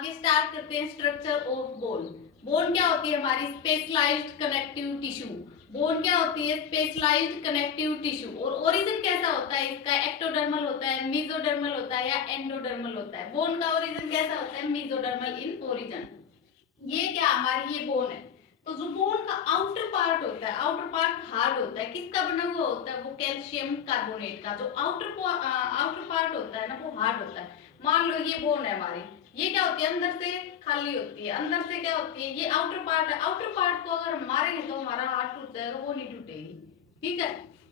आगे स्टार्ट करते हैं स्ट्रक्चर ऑफ बोन। बोन क्या होती है? हमारी स्पेशलाइज्ड कनेक्टिव टिश्यू। बोन क्या होती है? Specialised connective tissue. और ओरिजिन कैसा होता है इसका? एक्टोडर्मल होता है, मेसोडर्मल होता है या एंडोडर्मल होता है। बोन का ओरिजिन कैसा होता है? Mesodermal in origin. ये क्या हमारी ये बोन है। तो जो बोन का आउटर पार्ट होता है, आउटर पार्ट हार्ड होता है, किसका बना हुआ होता है? वो कैल्शियम कार्बोनेट का। जो आउटर पार्ट होता है ना, वो हार्ड होता है। मान लो ये बोन है हमारी, ये क्या होती है? अंदर से खाली होती है। अंदर से क्या होती है? ये आउटर पार्ट है। आउटर पार्ट को अगर हम मारेंगे तो हमारा हाथ टूट जाएगा, वो नहीं टूटेगी। ठीक है।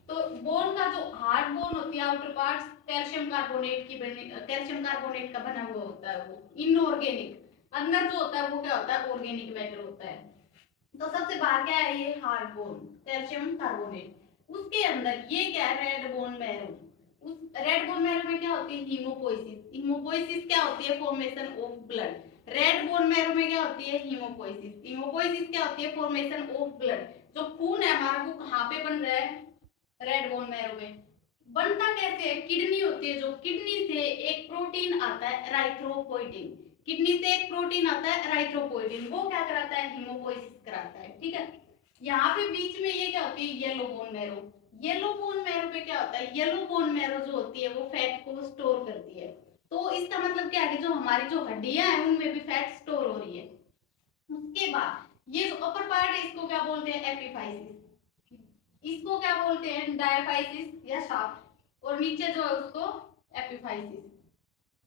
तो बोन का जो हार्ड बोन होती है, आउटर पार्ट कैल्शियम कार्बोनेट की बनी, कैल्शियम कार्बोनेट का बना हुआ होता है। वो इनऑर्गेनिक। अंदर जो होता है वो क्या होता है? ऑर्गेनिक मैटर होता है। तो सबसे बाहर क्या है? ये हार्ड बोन कैल्शियम कार्बोनेट। उसके अंदर ये क्या है? Red bone marrow. उस रेड बोन मैरो में क्या होती है? हीमोपोइसिस। हीमोपोइसिस क्या होती है? Formation of blood. Red bone marrow में क्या होती है? हीमोपोइसिस। हीमोपोइसिस क्या होती है? Formation of blood. जो खून है हमारा वो कहाँ पे बन रहा है? रेड बोन मैरो में। बनता कैसे है? किडनी होती है, जो किडनी से एक प्रोटीन आता है राइथ्रोपोइटिन। किडनी से एक प्रोटीन आता है राइथ्रोपोइटिन, वो क्या कराता है? हीमोपोइसिस कराता है। ठीक है। यहाँ पे बीच में ये क्या होती है? Yellow bone marrow. Yellow bone marrow पे क्या होता है? येलो बोन मैरो जो होती है वो फैट को स्टोर करती है। तो इसका मतलब क्या है कि जो हमारी जो हड्डियां हैं उनमें भी फैट स्टोर हो रही है। उसके बाद ये जो अपर पार्ट है इसको क्या बोलते हैं? एपिफाइसिस। इसको क्या बोलते हैं? डायफाइसिस या शाफ्ट। और नीचे जो है उसको एपिफाइसिस।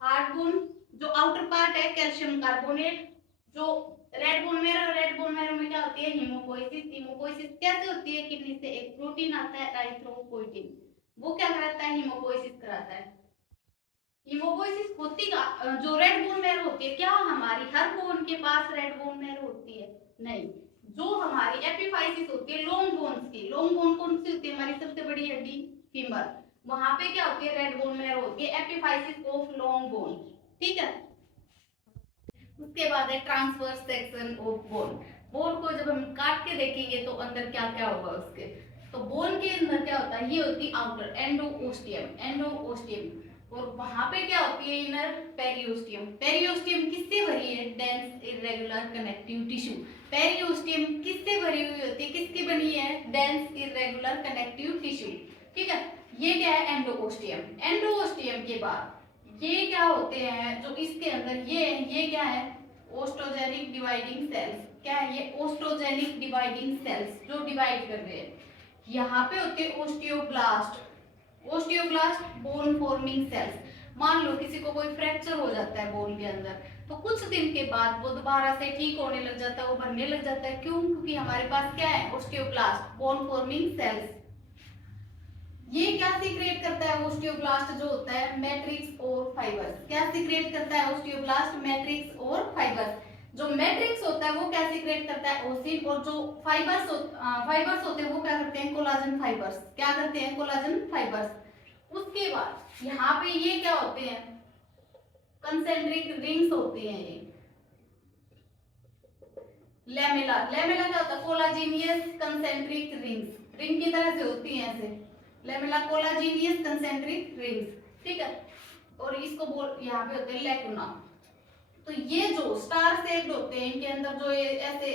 हार्ड बोन जो आउटर पार्ट है कैल्शियम कार्बोनेट। जो रेड बोन मैरो में क्या होती है? हीमोपोइसिस। हीमोपोइसिस कैसे होती है? किडनी से एक प्रोटीन आता है एरिथ्रोपोइटिन, वो क्या कराता है? हीमोपोइसिस कराता है। हीमोपोइसिस होती का जो रेड बोन मैरो होती है, क्या हमारी हर बोन के पास रेड बोन मैरो होती है? नहीं। जो हमारी एपिफाइसिस होती है लॉन्ग बोन्स की, लॉन्ग बोन कौन सी होती है? हमारी सबसे बड़ी हड्डी फीमर, वहां पे क्या होती है? रेड बोन मैरो होती है, एपिफाइसिस ऑफ लॉन्ग बोन। ठीक है। उसके बाद है transverse section of bone. Bone को जब हम काट के देखेंगे तो अंदर क्या क्या होगा उसके। तो बोन के अंदर क्या होता है? ये होती है आउटर एंडोओस्टियम, एंडोओस्टियम। और वहां पे क्या होती है? Inner periosteum. पेरिओस्टियम किससे भरी है? Dense irregular connective tissue. Periosteum किससे भरी हुई होती है? किसकी बनी है? Dense irregular connective tissue. ठीक है। ये क्या है? एंडोओस्टियम। एंडोओस्टियम के बाद ये क्या होते हैं? जो इसके अंदर ये क्या है? Osteogenic dividing cells. क्या है ये? ओस्टोजेनिक डिवाइडिंग सेल्स जो डिवाइड कर रहे हैं। यहाँ पे होते हैं osteoblast. Osteoblast bone forming sales. मान लो किसी को कोई फ्रैक्चर हो जाता है बोन के अंदर, तो कुछ दिन के बाद वो दोबारा से ठीक होने लग जाता है, वो भरने लग जाता है। क्यों? क्योंकि हमारे पास क्या है? Osteoblast bone forming sales. ये क्या सीक्रेट करता है? ओस्टियोब्लास्ट जो होता है मैट्रिक्स और फाइबर्स। क्या सीक्रेट करता है ओस्टियोब्लास्ट? मैट्रिक्स और फाइबर्स। जो मैट्रिक्स होता है वो क्या सीक्रेट करता है? ओसिन। और जो फाइबर्स होते हैं वो क्या करते हैं? Collagen fibres. क्या करते हैं? Collagen fibres. उसके बाद यहाँ पे ये क्या होते हैं? कंसेंट्रिक रिंग्स होती हैं ये। लेमेला, लेमेला क्या होता है? कोलाजिनियस कंसेंट्रिक रिंग्स। रिंग की तरह से होती हैं ऐसे। Lamella collagenous concentric rings. ठीक है। और इसको बोल यहाँ पे होते हैं लैक्यूना। तो ये जो स्टार शेप्ड होते हैं, इनके अंदर जो ये ऐसे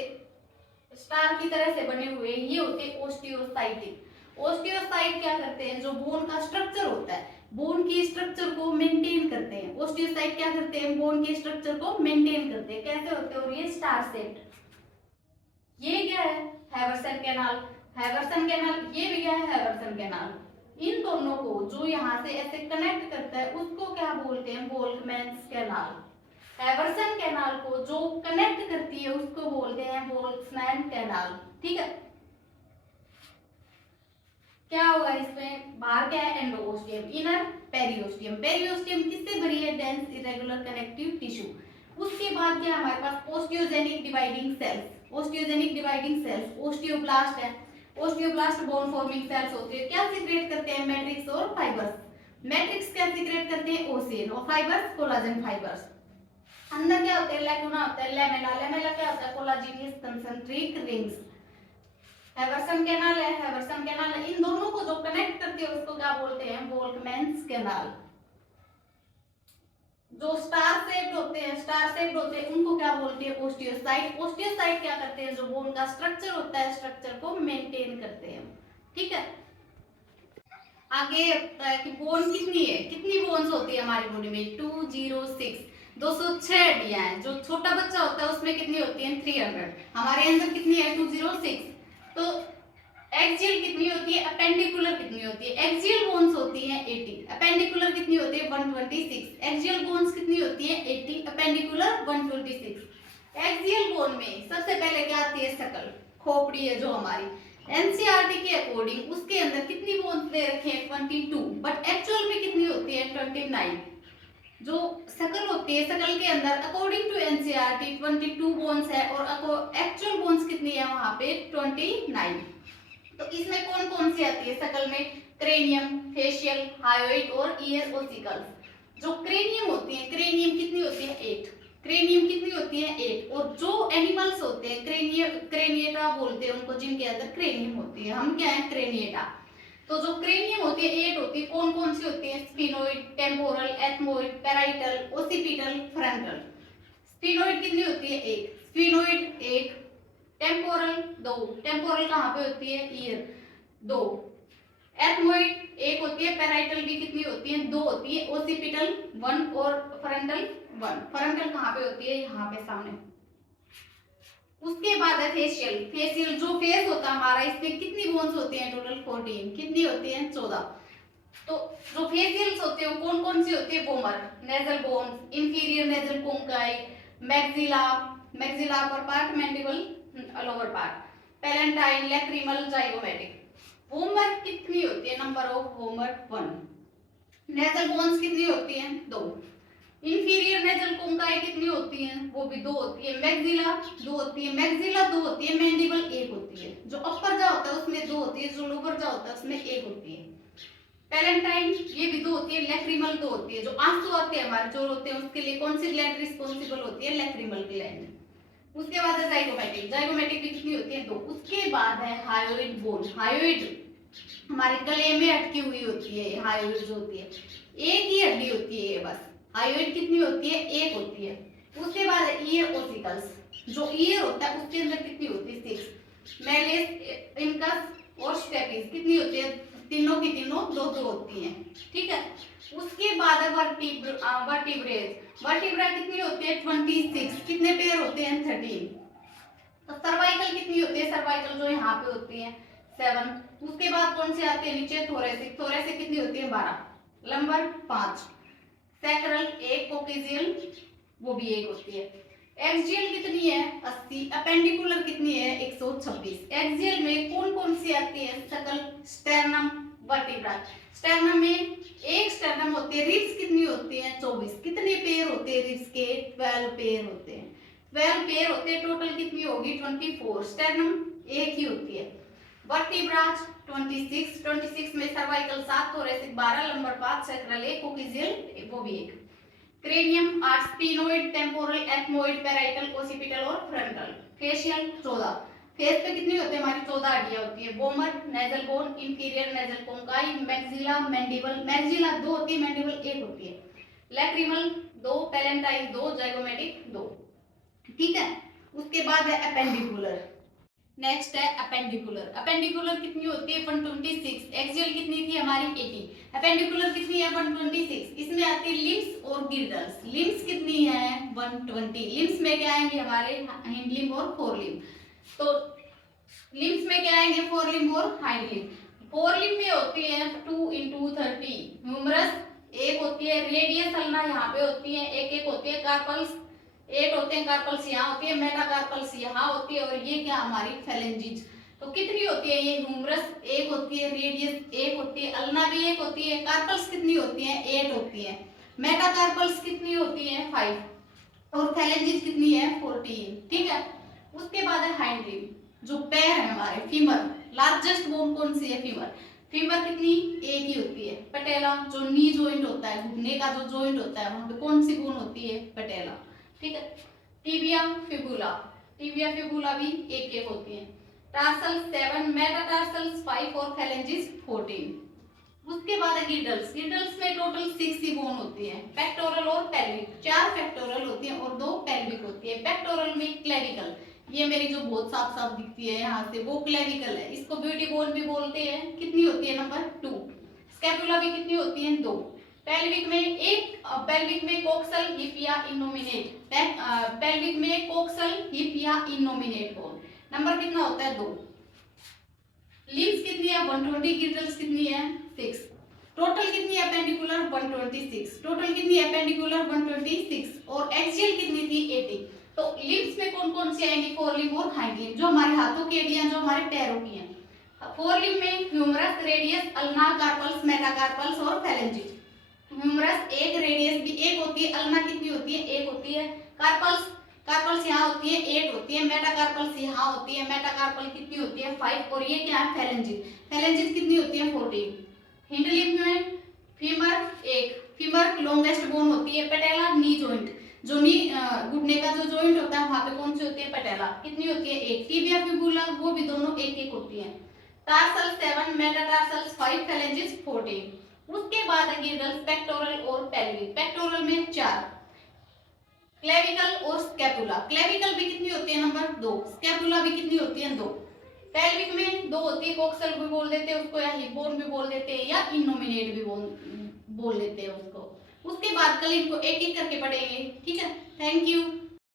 स्टार की तरह से बने हुए हैं, ये होते हैं ओस्टियोसाइटिक। ओस्टियोसाइट क्या करते हैं? जो बोन का स्ट्रक्चर होता है, बोन की स्ट्रक्चर को मेंटेन करते हैं। ओस्टियोसाइट क्या करते हैं? बोन के स्ट्रक्चर को मेंटेन करते हैं। कैसे होते हैं? और ये स्टार शेप्ड। ये क्या है? हैवर्सन कैनाल। हैवर्सन कैनाल ये भी क्या है? हैवर्सन कैनाल। इन दोनों को जो यहाँ से ऐसे कनेक्ट करता है उसको क्या बोलते हैं? वोल्कमैन्स कैनाल। हैवर्सन कैनाल को जो कनेक्ट करती है उसको बोलते हैं वोल्क्समैन कैनाल। ठीक है। क्या होगा इसमें? बाहर क्या है? एंडोओस्टियम, इनर पेरिओस्टियम। पेरिओस्टियम किससे भरी है? Dense irregular connective tissue. उसके बाद क्या हमारे पास? Osteogenic dividing cells. Osteogenic dividing cells osteoblast है। ओस्टियोब्लास्ट बोन फॉर्मिंग सेल्स होते हैं। क्या सीक्रेट करते हैं? मैट्रिक्स और फाइबर्स। मैट्रिक्स क्या सीक्रेट करते हैं? ओसिन। और फाइबर्स कोलाजन फाइबर्स। अंदर क्या होते हैं? लैक्यूना होता है। लेमेला, लेमेला क्या होता है? कोलाजिनियस कंसेंट्रिक रिंग्स। हैवर्सन कैनाल है, हैवर्सन कैनाल है। इन दोनों को जो कनेक्ट करती है उसको क्या बोलते हैं? वोल्कमैन्स कैनाल। जो स्टार शेप्ड होते हैं उनको क्या बोलते हैं, ओस्टियोसाइट। ओस्टियोसाइट क्या करते हैं, जो बोन का स्ट्रक्चर होता है, स्ट्रक्चर को मेंटेन करते हैं। ठीक है, आगे कि बोन कितनी है, कितनी बोन्स होती है हमारी बॉडी में, 206, 206 हड्डियां हैं। जो छोटा बच्चा होता है उसमें कितनी होती है, 300। हमारे अंदर कितनी है, 206। तो एक्सियल कितनी होती है, अपेंडिकुलर कितनी होती है, एक्सियल बोन्स होती है 80, अपेंडिकुलर कितनी होती है 126। एक्सियल बोन्स कितनी होती है 80, अपेंडिकुलर 126। एक्सियल बोन में सबसे पहले क्या आती है, शकल, खोपड़ी है जो हमारी। एनसीईआरटी के अकॉर्डिंग उसके अंदर कितनी बोन्स दे रखे हैं, 22, बट एक्चुअल में कितनी होती है, 29। जो शकल होती है, शकल के अंदर अकॉर्डिंग टू एनसीईआरटी 22 बोन्स है और एक्चुअल बोन्स कितनी है वहां पे, 29। तो इसमें कौन कौन सी आती है शकल में, क्रेनियम, फेशियल, हायोइड और ईयर ओसिकल्स। जो क्रेनियम होती है, क्रेनियम कितनी होती है, 8, क्रेनियम कितनी होती है, 8। और जो एनिमल्स होते हैं क्रेनिएटा बोलते हैं उनको, जिनके अंदर क्रेनियम होती है, हम क्या है, क्रेनिएटा। तो जो क्रेनियम होती है 8 होती है, कौन कौन सी होती है, sphenoid, temporal, ethmoid, parietal, occipital, frontal. Sphenoid कितनी होती है, 1, स्फिनोइड 1, टेम्पोरल 2, टेम्पोरल कहाँ पे होती है, ईयर 2, एथमोइड 1 होती है, पेराइटल भी कितनी होती है, 2 होती है, ओसिपिटल 1 और फ्रंटल 1। फ्रंटल कहाँ पे होती है, यहाँ पे सामने। उसके बाद है फेशियल। फेशियल जो फेस होता है हमारा, इसमें कितनी बोन्स होती हैं, टोटल 14, कितनी होती है, 14। तो जो फेशियल्स होते हैं कौन कौन सी होती है, vomer, nasal bones, inferior nasal conchae, maxilla, maxilla upper part, mandible lower part, palatine, lacrimal, zygomatic. Vomer कितनी होती है, number of vomer 1। Nasal bones कितनी होती हैं, 2। इंफीरियर नेजल कोंकाई कितनी होती हैं, वो भी 2 होती है। मैक्सिला 2 होती है, मैक्सिला 2 होती है, मैंडिबल 1 होती है। जो अपर जा होता है उसमें 2 होती है, जो लोअर जा होता है उसमें 1 होती है। पैलेंटाइन ये भी 2 होती है, लैक्रिमल 2 होती है। जो आंसू आते हैं हमारे, जो होते हैं, उसके लिए कौन सी ग्लैंड रिस्पॉन्सिबल होती है, लैक्रिमल ग्लैंड। उसके बाद है जाइगोमेटिक, जाइगोमेटिक भी कितनी होती है, 2। उसके बाद है हायोइड बोन। हायोइड हमारे गले में अटकी हुई होती है, हायोइड जो होती है, एक ही हड्डी होती है ये बस। हायोइड कितनी होती है, 1 होती है। उसके बाद है ईयर ओसिकल्स। जो ईयर होता है उसके अंदर कितनी होती है, 6। मैलिस, इनकस और स्टेपिस कितनी होती है, तीनों की तीनों 2-2 होती हैं। ठीक है, उसके बाद है वर्टिब्रेज। वर्टिब्रा कितनी होती है, 26। कितने पेयर होते हैं, 13। तो सर्वाइकल कितनी होती है, सर्वाइकल जो यहाँ पे होती है, 7। उसके बाद कौन से आते हैं नीचे, थोरेसिक। थोरेसिक कितनी होती है, 12। लंबर 5। सैक्रल 1, कोक्सीजियल वो भी 1 होती है। एक्सियल कितनी है, 80। अपेंडिकुलर कितनी है, 126। एक्सियल में कौन कौन सी आती है, सकल, स्टेर्नम, वर्टिब्रा। स्टेर्नम में एक स्टेर्नम होती है, रिब्स कितनी होती है, 24। कितने पेयर होते हैं रिब्स के, 12 पेयर होते हैं। 12 पेयर होते हैं, टोटल कितनी होगी, 24। स्टेर्नम एक ही होती है। वर्टिब्राज 26 में cervical 7, thoracic 12, lumbar 5, sacral 1, coccygeal वो भी 1। Cranium 8, sphenoid, temporal, ethmoid, parietal, occipital और फ्रंटल। फेशियल 14। फेस पे कितनी होती है हमारी, 14 हड्डियां होती है। Vomer, nasal bone, inferior nasal conchae, maxilla, mandible. Maxilla 2 होती है, मैंडिबल 1 होती है। Lacrimal 2, palatine 2, zygomatic 2। ठीक है, उसके बाद है अपेंडिकुलर। नेक्स्ट है अपेंडिकुलर। अपेंडिकुलर कितनी होती है, 126। एक्सियल कितनी थी हमारी, 80। अपेंडिकुलर कितनी है, 126। इसमें आती है लिम्स और गिल्डल्स। लिम्स कितनी है, 120। लिम्स में क्या आएंगे हमारे, हिंड लिम्ब और फोर लिम्ब। तो लिम्स में क्या आएंगे, फोर लिम्ब और हाइंड लिम्ब। फोर लिम्ब में होती है 2 × 30। ह्यूमरस 1 होती है, रेडियस अल्ना यहाँ पे होती है, 1 होती है। कार्पल्स 8 होते हैं, कार्पल्स यहाँ होती है, मेटाकार्पल्स यहाँ होती है। और ये क्या हमारी फैलेंजिज। तो कितनी होती है ये, ह्यूमरस 1 होती है, रेडियस 1 होती है, अल्ना भी 1 होती है। कार्पल्स कितनी होती है, 8 होती है। मेटाकार्पल्स कितनी होती है, 5। और फैलेंजिज कितनी है, 14। ठीक है, उसके बाद है हाइंड लिम्ब, जो पैर है हमारे, फीमर। लार्जेस्ट बोन कौन सी है, फीमर। फीमर कितनी, 1 ही होती है। पटेला जो नी जॉइंट होता है, घुटने का जो जॉइंट होता है, वहां पे कौन सी बोन होती है, पटेला। ठीक है, टिबिया फिबुला। टिबिया फिबुला भी 1 होती है। टार्सल 7, मेटाटार्सल्स 5 और फैलेंजिस 14। उसके बाद है गिल्डल्स। गिल्डल्स में टोटल 6 ही बोन होती है, पेक्टोरल और पेल्विक। 4 पेक्टोरल होती है और 2 पेल्विक होती है। पेक्टोरल में क्लेविकल, ये मेरी जो बहुत साफ साफ दिखती है यहाँ से, वो क्लेविकल है। इसको ब्यूटी बोन भी बोलते हैं। कितनी होती है? नंबर 2। स्कैपुला भी कितनी होती है? 2। पेल्विक में पेल्विक में कोक्सल हिप या इनोमिनेट, पेल्विक में कोक्सल हिप या इनोमिनेट बोन। नंबर कितना होता है? 2। लिम्स कितनी है? 120। गिल्डल्स कितनी है? 6। टोटल कितनी है पेंडिकुलर? 126। टोटल कितनी है पेंडिकुलर? 126। और एक्सियल कितनी थी? 80। तो लिम्स में कौन कौन सी आएंगी? फोर लिम्ब और हाइंड लिम्ब, जो हमारे हाथों की एड़ियां, जो हमारे पैरों की हैं। फोर लिम्ब में humerus, radius, ulna, carpals, metacarpals और फैलेंजिस। ह्यूमरस एक, रेडियस भी एक होती है, अल्ना कितनी होती है? एक होती है। कार्पल्स, कार्पल्स यहाँ होती है 8 होती है। मेटाकार्पल्स यहाँ होती है, मेटाकार्पल कितनी होती है? 5। और ये क्या है? फैलेंजिस। फैलेंजिस कितनी होती है? 14। हिंड लिम्ब में फीमर एक, फीमर लॉन्गेस्ट बोन होती है। पेटेला नी जॉइंट, जो नी घुटने का जो जॉइंट होता है वहां पे कौन सी होती है? पेटेला। कितनी होती है? 1। टिबिया फिबुला वो भी दोनों एक एक होती है। Tarsal 7, metatarsal 5, phalanges 14। उसके बाद है गिल्डल्स, पेक्टोरल और पेल्विक। पेक्टोरल में 4, क्लेविकल और स्कैपुला। क्लेविकल भी कितनी होती है? नंबर 2। स्कैपुला भी कितनी होती है? 2। पेल्विक में 2 होती है, कोक्सल भी बोल देते हैं उसको, या हिप बोन भी बोल देते हैं, या इनोमिनेट भी बोल लेते हैं उसको। उसके बाद कल इनको एक एक करके पढ़ेंगे। ठीक है, थैंक यू।